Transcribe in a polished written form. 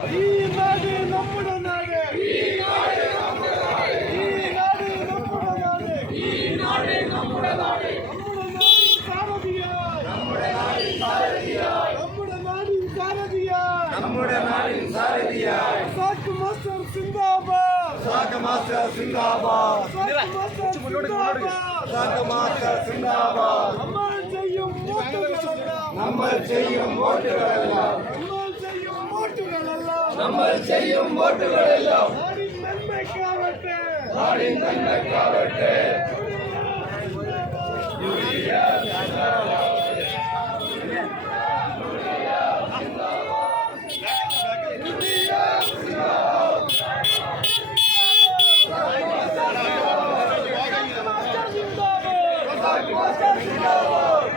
ഈ നാട് നമ്മുടെ നാട്, ഈ നാട് നമ്മുടെ നാട്, ഈ നാട് നമ്മുടെ നാട്, ഈ നാട് നമ്മുടെ നാട്, നമ്മുടെ നാടിൻ സാരഥിയായി, നമ്മുടെ നാടിൻ സാരഥിയായി, നമ്മുടെ നാടിൻ സാരഥിയായി, സാക്ക് മാസ്റ്റർ സിന്ദാബാദ്, സാക്ക് മാസ്റ്റർ സിന്ദാബാദ്, സാക്ക് മാസ്റ്റർ സിന്ദാബാദ്. നമ്മൾ ചെയ്യും വോട്ടുകളെല്ലാം, നമ്മൾ ചെയ്യും വോട്ടുകളെല്ലാം നാടിൻ നന്മയ്ക്കാവട്ടെ, നാടിൻ നന്മയ്ക്കാവട്ടെ. Zindabad,